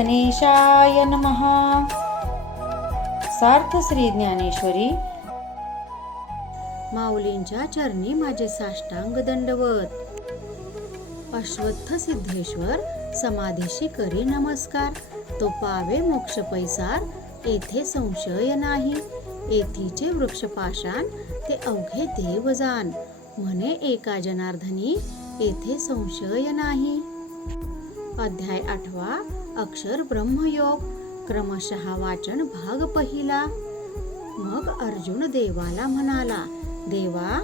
गणेशाय नमः। सार्थ श्री ज्ञानेश्वरी। माऊलींच्या चरणी माझे साष्टांग दंडवत। अश्वत्थ सिद्धेश्वर समाधीशी करी नमस्कार। तो पावे मोक्ष पैसार, येथे संशय नाही। येथीचे वृक्ष पाषाण, ते अवघे देव जाण। म्हणे एका जनार्दनी, येथे संशय नाही। अध्याय 8 अक्षर ब्रह्मयोग। क्रमशः वाचन भाग पहिला। मग अर्जुन देवाला म्हणाला, देवा,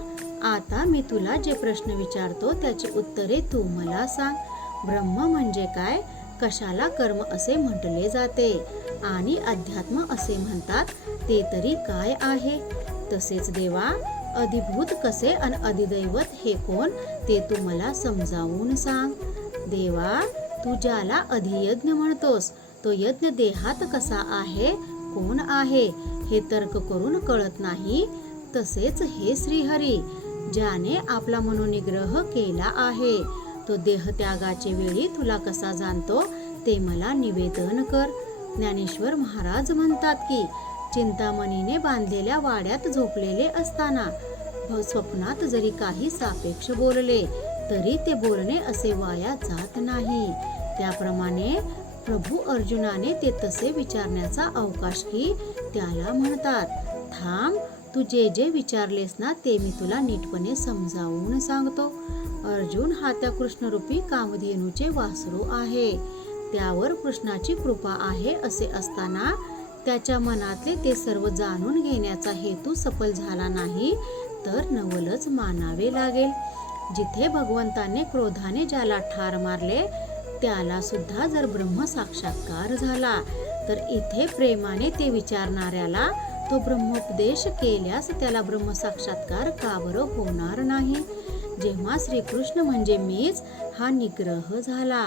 आता मी तुला जे प्रश्न विचारतो त्याची उत्तरे तू मला सांग। ब्रह्म म्हणजे काय, कशाला कर्म असे म्हटले जाते आणि अध्यात्म असे म्हणतात, ते तरी काय आहे? तसेच देवा, अधिभूत कसे आणि अधिदैवत हे कोण, ते तू मला समजावून सांग। देवा, तू ज्याला अधियज्ञ म्हणतोस, तो यज्ञ देहात कसा आहे, कोण आहे, हे तर्क करून कळत नाही। तसेच हे श्रीहरी, ज्याने आपला मनोनिग्रह केला आहे, तो देहत्यागाचे वेळी तुला कसा जाणतो, ते मला निवेदन कर। ज्ञानेश्वर महाराज म्हणतात की, चिंतामणीने बांधलेल्या वाड्यात झोपलेले असताना स्वप्नात जरी काही सापेक्ष बोलले, तरी ते बोलणे असे वाया जात नाही। त्याप्रमाणे प्रभू अर्जुनाने ते तसे विचारण्याचा अवकाश की त्याला म्हणतात। थांब, तू जे जे विचारलेस ना, ते मी तुला नीटपणे समजावून सांगतो। अर्जुन हा त्या कृष्णरूपी कामधेनूचे वासरू आहे। त्यावर कृष्णाची कृपा आहे असे असताना त्याच्या मनातले ते सर्व जाणून घेण्याचा हेतू सफल झाला नाही, तर नवलच मानावे लागेल। जिथे भगवंताने क्रोधाने ज्याला ठार मारले, त्याला सुद्धा जर ब्रह्म साक्षात्कार झाला, तर इथे प्रेमाने ते विचारणाऱ्याला तो ब्रह्मोपदेश केल्यास त्याला ब्रह्म साक्षात्कार का बरं होणार नाही? जेव्हा श्रीकृष्ण म्हणजे मीच हा निग्रह झाला,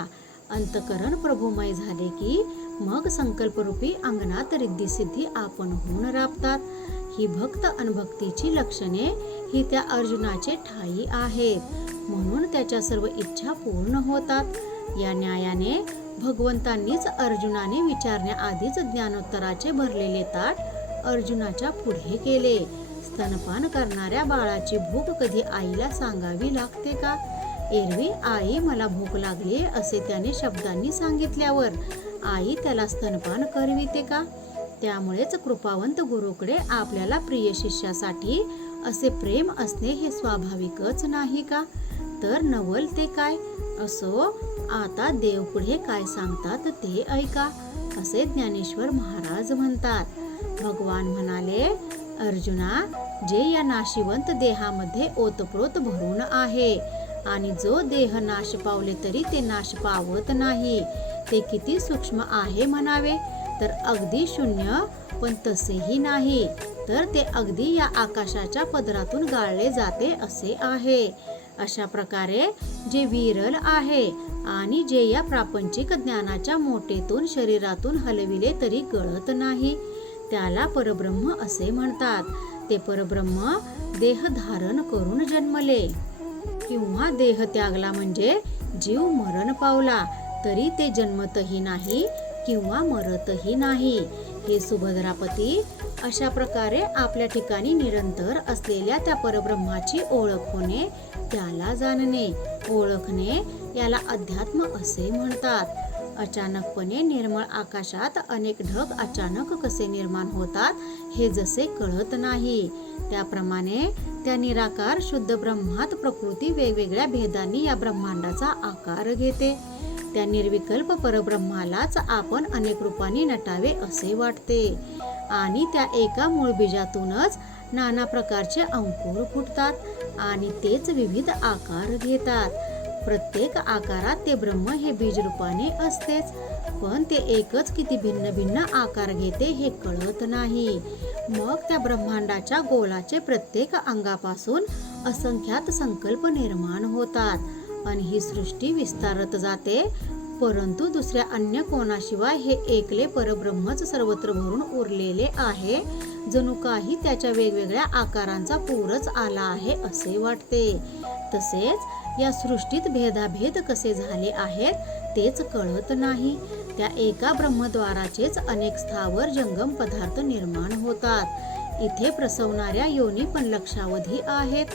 अंतकरण प्रभुमय झाले की मग संकल्परूपी अंगणात रिद्धिसिद्धी आपणहून राबतात। ही भक्त अनभक्तीची लक्षणे ही त्या अर्जुनाचे ठायी आहेत, म्हणून त्याच्या सर्व इच्छा पूर्ण होतात। या न्यायाने भगवंतांनीच अर्जुनाने विचारण्याआधीच ज्ञानोत्तराचे भरलेले ताट अर्जुनाच्या पुढे केले। स्तनपान करणाऱ्या बाळाची भूक कधी आईला सांगावी लागते का? एरवी आई मला भूक लागली असे त्याने शब्दांनी सांगितल्यावर आई त्याला स्तनपान करविते का? त्यामुळेच कृपावंत गुरुकडे आपल्याला प्रिय शिष्यासाठी असे प्रेम असणे हे स्वाभाविकच नाही का? तर नवल ते काय असो, आता देव पुढे काय सांगतात ते ऐका, असे ज्ञानेश्वर महाराज म्हणतात। भगवान म्हणाले, अर्जुना, जे या नाशिवंत देहामध्ये ओतप्रोत भरून आहे आणि जो देह नाश पावले तरी ते नाश पावत नाही, ते किती सूक्ष्म आहे म्हणावे? तर अगदी शून्य, पण तसेही नाही, तर ते अगदी या आकाशाच्या पदरातून गाळले जाते असे आहे। अशा प्रकारे जे विरल आहे आणि जे या प्रापंचिक ज्ञानाच्या मोठेतून शरीरातून हलविले तरी गळत नाही, त्याला परब्रह्म असे म्हणतात। ते परब्रह्म देह धारण करून जन्मले किंवा देह त्यागला म्हणजे जीव मरण पावला, तरी ते जन्मतही नाही किंवा मरतही नाही। हे सुभद्रापती, अशा प्रकारे आपल्या ठिकाणी निरंतर असलेल्या त्या परब्रह्माची ओळख होणे, त्याला जाणणे, ओळखणे, याला अध्यात्म असे म्हणतात। अचानकपणे निर्मळ आकाशात अनेक ढग अचानक कसे निर्माण होतात हे जसे कळत नाही, त्याप्रमाणे त्या निराकार शुद्ध ब्रह्मात प्रकृती वेगवेगळ्या भेदांनी या ब्रह्मांडाचा आकार घेते। त्या निर्विकल्प परब्रह्मालाच आपण अनेक रूपांनी नटावे असे वाटते आणि त्या एका मूळ बीजातूनच नाना प्रकारचे अंकुर फुटतात आणि तेच विविध आकार घेतात। प्रत्येक आकारात ते ब्रह्म हे बीज रूपाने असतेच, पण ते एकच किती भिन्न भिन्न आकार घेते हे कळत नाही। मग त्या ब्रह्मांडाच्या गोलाचे प्रत्येक अंगापासून असंख्यात संकल्प निर्माण होतात आणि ही सृष्टी विस्तारत जाते, परंतु दुसऱ्या अन्य कोणाशिवाय हे एकले परब्रह्मच सर्वत्र भरून उरलेले आहे, जणू काही त्याच्या वेगवेगळ्या आकारांचा पूरच आला आहे असे वाटते। तसेच या सृष्टीत भेदाभेद कसे झाले आहेत तेच कळत नाही. त्या एका ब्रह्मद्वाराचेच अनेक स्थावर जंगम पदार्थ निर्माण होतात. इथे प्रसवणाऱ्या योनी पण लक्षावधी आहेत.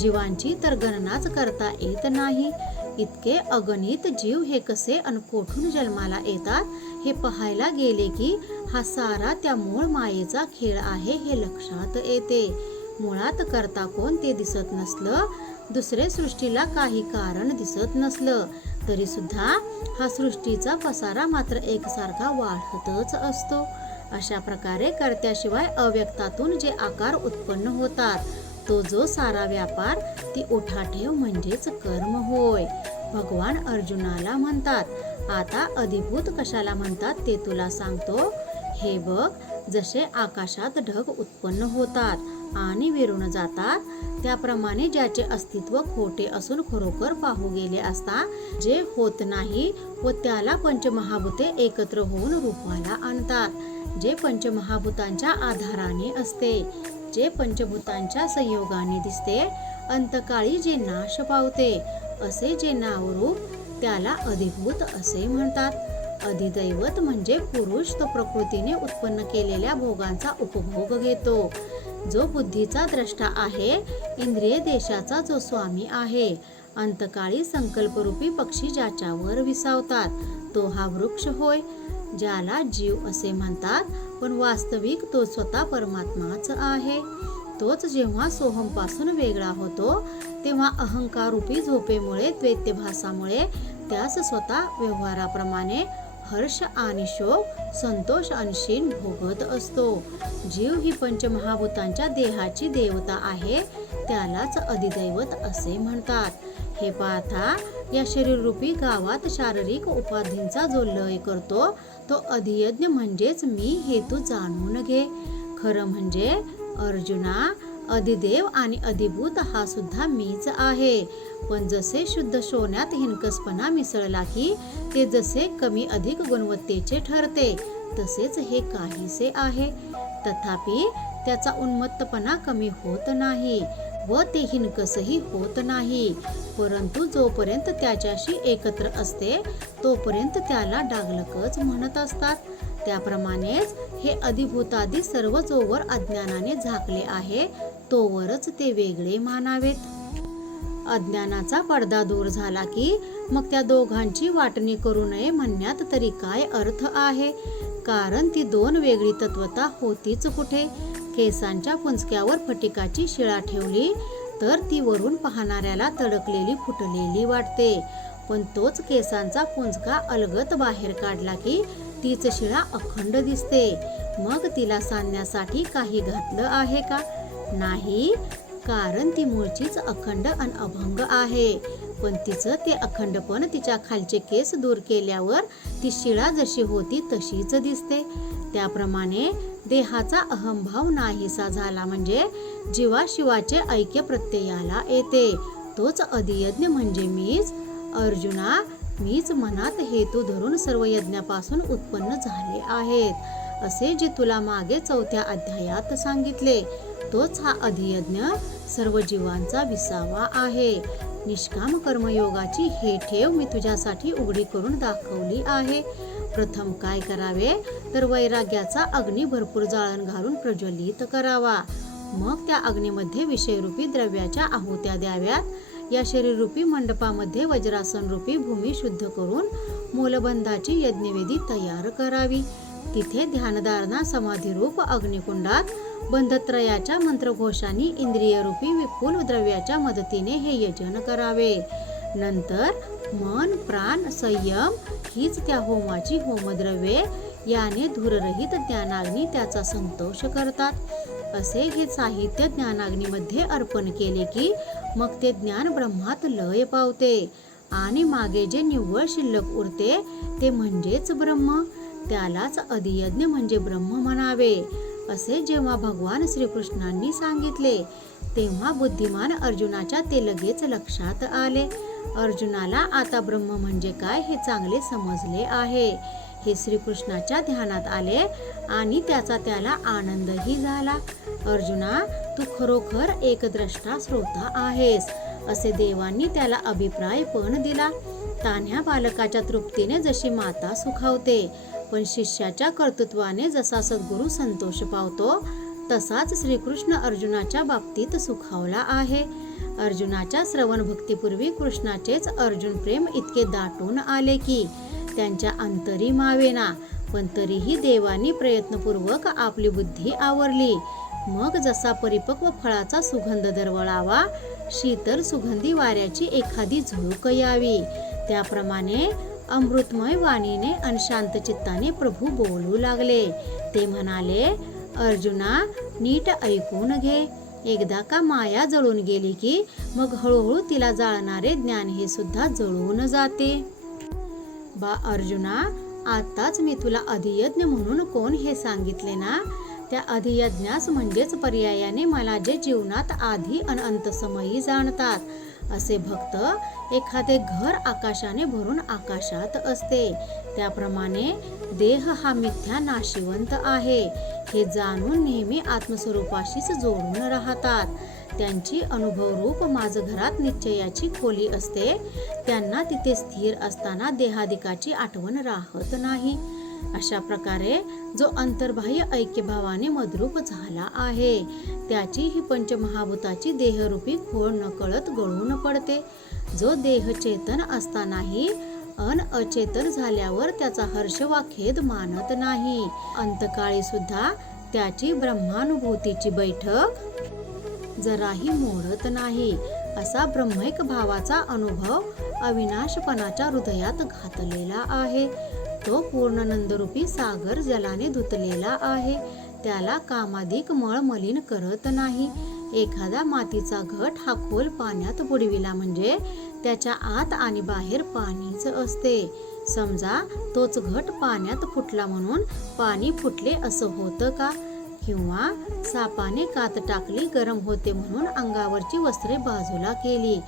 जीवांची तर गणनाच करता येत नाही. इतके अगणित जीव हे कसे अन कोठून जन्माला येतात हे पाहायला गेले की हा सारा त्या मूळ मायेचा खेळ आहे हे लक्षात येते. मुळात करता कोण ते दिसत नसलं, दुसरे सृष्टीला काही कारण दिसत नसलं, तरी सुद्धा हा सृष्टीचा पसारा मात्र एकसारखा वाढतच असतो. अशा प्रकारे कर्त्याशिवाय अव्यक्तातून जे आकार उत्पन्न होतात, तो जो सारा व्यापार ती उठाठेव म्हणजेच कर्म होय. भगवान अर्जुनाला म्हणतात, आता अधिभूत कशाला म्हणतात ते तुला सांगतो. हे बघ, जसे आकाशात ढग उत्पन्न होतात आणि विरून जातात, त्याप्रमाणे ज्याचे अस्तित्व खोटे असून खरोखर पाहू गेले असता जे होत नाही व त्याला पंचमहाभूते एकत्र होऊन रूपाला आणतात, जे पंचमहाभूतांच्या आधाराने असते, जे पंचभूतांच्या संयोगाने दिसते, अंतकाळी जे नाश पावते, असे जे नावरूप त्याला अधिभूत असे म्हणतात. अधिदैवत म्हणजे पुरुष, तो प्रकृतीने उत्पन्न केलेल्या भोगांचा उपभोग घेतो, जो बुद्धीचा द्रष्टा आहे, इंद्रिय देशाचा जो स्वामी आहे. अंतकाळी संकल्परूपी पक्षी ज्याच्यावर विसावतात, तो हा वृक्ष होय, ज्याला जीव असे म्हणतात, पण वास्तविक तो स्वतः परमात्माच आहे. तोच जेव्हा सोहमपासून वेगळा होतो तेव्हा अहंकारूपी झोपेमुळे, द्वैत्यभासामुळे त्यास स्वतः व्यवहाराप्रमाणे हर्ष आणि शोक, संतोष आणि शीन भोगत असतो. जीव ही पंचमहाभूतांच्या देहाची देवता आहे, त्यालाच अधिदैवत असे म्हणतात. हे पाहता, या शरीररूपी गावात शारीरिक उपाधींचा जो लय करतो तो अधियज्ञ म्हणजेच मी हे तू जाणून घे. खरं म्हणजे अर्जुना, अधिदेव आणि अधिभूत हा सुद्धा मीच आहे. पण जसे शुद्ध सोन्यात हिणकसपणा मिसळला की ते जसे कमी अधिक गुणवत्तेचे ठरते, तसेच हे काहीसे आहे. तथापि त्याचा उन्मत्तपणा कमी होत नाही व ते हिणकसही होत नाही, परंतु जोपर्यंत त्याच्याशी एकत्र असते तोपर्यंत त्याला डागलकच म्हणत असतात. त्याप्रमाणेच हे अधिभूतादी सर्व जोवर अज्ञानाने झाकले आहे तोवरच ते वेगळे मानावेत. अज्ञानाचा पडदा दूर झाला की मग त्या दोघांची वाटणी करू नये म्हणण्यात तरी काय अर्थ आहे, कारण ती दोन वेगळी तत्वता होतीच कुठे. केसांच्या पुंजक्यावर फटिकाची शिळा ठेवली तर ती वरून पाहणाऱ्याला तडकलेली फुटलेली वाटते, पण तोच केसांचा पुंजका अलगत बाहेर काढला की तीच शिळा अखंड दिसते. मग तिला सांगण्यासाठी काही घातलं आहे का? नाही, कारण ती मूळचीच अखंड अन अभंग आहे. पण तिचं ते अखंडपण तिच्या खालचे केस दूर केल्यावर ती शिळा जशी होती तशीच दिसते. त्याप्रमाणे देहाचा अहंभाव नाहीसा झाला म्हणजे जीवाशिवाचे ऐक्य प्रत्ययाला येते. तोच अधियज्ञ म्हणजे मीच. अर्जुना, मीच मनात हेतू धरून सर्व यज्ञापासून उत्पन्न झाले आहेत, असे जे तुला मागे 4थ्या अध्यायात सांगितले, तोच हा अधियज्ञ सर्व जीवांचा विसावा आहे. निष्काम कर्मयोगाची हे ठेव मी तुझ्यासाठी उघडी करून दाखवली आहे. प्रथम काय करावे तर वैराग्याचा अग्नी भरपूर जाळण घालून प्रज्वलित करावा. मग त्या अग्नीमध्ये विषयरूपी द्रव्याच्या आहुत्या द्याव्यात. या शरीररूपी मंडपामध्ये वज्रासन रूपी भूमी शुद्ध करून मूलबंधाची यज्ञवेदी तयार करावी. तिथे ध्यानधारणा समाधीरूप अग्निकुंडात बंधत्रयाच्या मंत्रघोषांनी इंद्रियरूपी विपुल द्रव्याच्या मदतीने हे यजन करावे. नंतर मन, प्राण, संयम हीच त्या होमाची होमद्रव्ये, याने धूररहित ज्ञानाग्नी त्याचा संतोष करतात. असे हे साहित्य ज्ञानाग्नीमध्ये अर्पण केले की मग ते ज्ञान ब्रह्मात लय पावते आणि मागे जे निव्वळ शिल्लक उरते ते म्हणजेच ब्रह्म. त्यालाच अधियज्ञ म्हणजे ब्रह्म म्हणावे. असे जेव्हा भगवान श्रीकृष्णांनी सांगितले तेव्हा बुद्धिमान अर्जुनाच्या ते लगेच लक्षात आले. अर्जुनाला आता ब्रह्म म्हणजे काय हे चांगले समजले आहे. हे श्रीकृष्णाच्या ध्यानात आले आणि त्याचा त्याला आनंदही झाला. अर्जुना, तू खरोखर एकद्रष्टा श्रोता आहेस, असे देवांनी त्याला अभिप्राय पण दिला. तान्ह्या बालकाच्या तृप्तीने जशी माता सुखावते, पण शिष्याच्या कर्तृत्वाने जसा सद्गुरू संतोष पावतो, तसाच श्रीकृष्ण अर्जुनाच्या बाबतीत सुखावला आहे. अर्जुनाच्या श्रवण भक्तीपूर्वी कृष्णाचेच अर्जुन प्रेम इतके दाटून आले की त्यांच्या अंतरी मावेना, पण तरीही देवानी प्रयत्नपूर्वक आपली बुद्धी आवरली. मग जसा परिपक्व फळाचा सुगंध दरवळावा, शीतल सुगंधी वाऱ्याची एखादी झुळूक यावी, त्याप्रमाणे अमृतमय वाणीने आणि शांत चित्ताने प्रभू बोलू लागले. ते म्हणाले, अर्जुना, नीट ऐकून घे. एकदा का माया जळून गेली की मग हळूहळू तिला जाळणारे ज्ञान हे सुद्धा जळून जाते. बा अर्जुना, आताच मी तुला अधियज्ञ म्हणून कोण हे सांगितले ना, त्या अधियज्ञास म्हणजेच पर्यायाने मला जे जीवनात आधी आणि अंतसमयी जाणतात, असे भक्त एखादे घर आकाशाने भरून आकाशात असते, त्याप्रमाणे देह हा मिथ्या नाशिवंत आहे हे जाणून नेहमी आत्मस्वरूपाशीच जोडून राहतात. त्यांची अनुभवरूप माझ घरात निश्चयाची खोली असते, त्यांना तिथे स्थिर असताना देहादिकाची आठवण राहत नाही. अशा प्रकारे जो अंतर्बाह्य ऐक्यभावाने मद्रूप झाला आहे, त्याची ही पंचमहाभूताची देहरूपी खोळ नकळत गळून पडते. जो देह चेतन असतानाही अचेतन झाल्यावर त्याचा हर्ष वा खेद मानत नाही, अंतकाळी सुद्धा त्याची ब्रह्मानुभूतीची बैठक जराही मोडत नाही. असा ब्रह्मैक भावाचा अनुभव अविनाशपणाच्या हृदयात घातलेला आहे. तो पूर्ण नंदरूपी सागर जलाने धुतलेला आहे, त्याला कामाधिक मळ मलिन करत नाही. एखादा मातीचा घट हा खोल पाण्यात बुडविला म्हणजे त्याच्या आत आणि बाहेर पाणीच असते. समजा तोच घट पाण्यात फुटला म्हणून पाणी फुटले असं होतं का? किंवा सापाने कात टाकली, गरम होते म्हणून अंगावरची वस्त्रे बाजूला केली,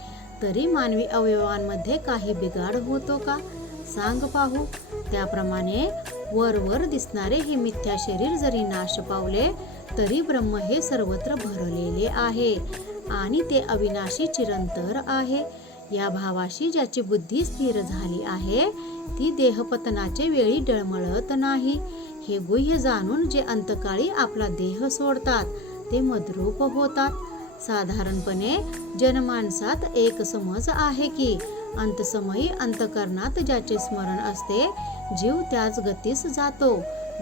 तरी मानवी अवयवांमध्ये काही बिघाड होतो का? सांग पाहू. त्याप्रमाणे वरवर दिसणारे हे मिथ्या शरीर जरी नाश पावले, तरी ब्रह्म हे सर्वत्र भरलेले आहे आणि ते अविनाशी चिरंतर आहे. या भावाशी ज्याची बुद्धी स्थिर झाली आहे, ती देहपतनाचे वेळी डळमळत नाही. हे गुह्य जाणून जे अंतकाळी आपला देह सोडतात, ते मद्रूप होतात. साधारणपणे जनमानसात एक समज आहे की अंतसमयी अंतकरणात ज्याचे स्मरण असते, जीव त्याच गतीस जातो.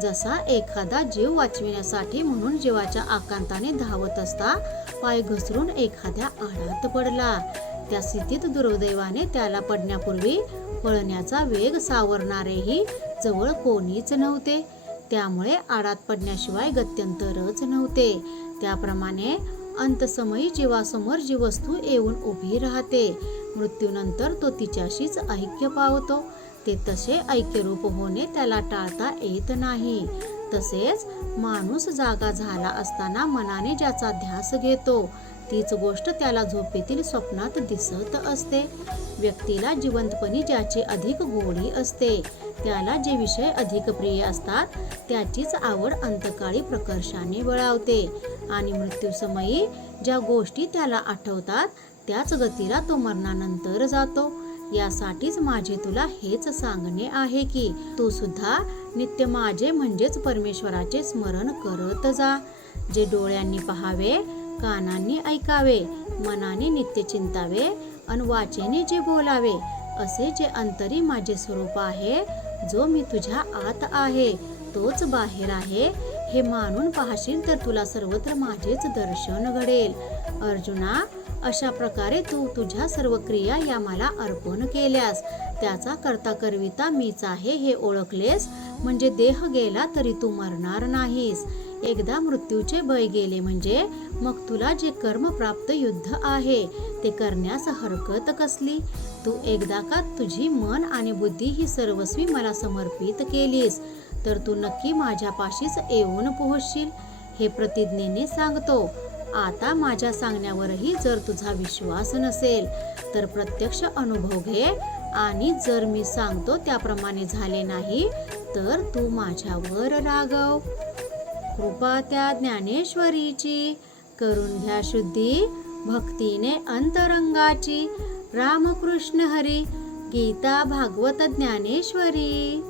जसा एखादा जीव वाचविण्यासाठी म्हणून जीवाच्या आकांताने धावत असता पाय घसरून एखाद्या आडात पडला, त्या स्थितीत दुर्दैवाने त्याला पडण्यापूर्वी पळण्याचा वेग सावरणारेही जवळ कोणीच नव्हते. त्यामुळे आडात पडण्याशिवाय गत्यंतरच नव्हते. त्याप्रमाणे अंतसमयी जीवासमोर जी वस्तू येऊन उभी राहते, मृत्यूनंतर तो तिच्याशीच ऐक्य पावतो. ते तसे ऐक्यरूप होणे त्याला टाळता येत नाही. तसेच माणूस जागा झाला असताना मनाने ज्याचा ध्यास घेतो, तीच गोष्ट त्याला झोपेतील स्वप्नात दिसत असते. व्यक्तीला जिवंतपणी ज्याची अधिक गोडी असते, त्याला जे विषय अधिक प्रिय असतात, त्याचीच आवड अंतकाळी प्रकर्षाने बळावते आणि मृत्यूसमयी ज्या गोष्टी त्याला आठवतात, त्याच गतीला तो मरणानंतर जातो. यासाठीच माझे तुला हेच सांगणे आहे की तू सुद्धा नित्य माझे म्हणजेच परमेश्वराचे स्मरण करत जा. जे डोळ्यांनी पाहावे, कानांनी ऐकावे, मनाने नित्य चिंतावे आणि वाचेने जे बोलावे, असे जे अंतरी माझे स्वरूप आहे, जो मी तुझ्या आत आहे तोच बाहेर आहे, हे मानून पाहशील तर तुला सर्वत्र माझेच दर्शन घडेल. अर्जुना, अशा प्रकारे तू तुझ्या सर्व क्रिया या मला अर्पण केल्यास, त्याचा करता करविता मीच आहे हे ओळखलेस, म्हणजे देह गेला तरी तू मरणार नाहीस. एकदा मृत्यूचे भय गेले म्हणजे मग तुला जे कर्मप्राप्त युद्ध आहे ते करण्यास हरकत कसली? तू एकदा का तुझी मन आणि बुद्धी ही सर्वस्वी मला समर्पित केलीस, तर तू नक्की माझ्यापाशीच येऊन पोहोचशील, हे प्रतिज्ञेने सांगतो. आता माझ्या सांगण्यावरही जर तुझा विश्वास नसेल तर प्रत्यक्ष अनुभव घे, आणि जर मी सांगतो त्याप्रमाणे झाले नाही तर तू माझ्यावर रागव. कृपा त्या ज्ञानेश्वरीची, करून घ्या शुद्धी भक्तीने अंतरंगाची. रामकृष्ण हरी. गीता भागवत ज्ञानेश्वरी.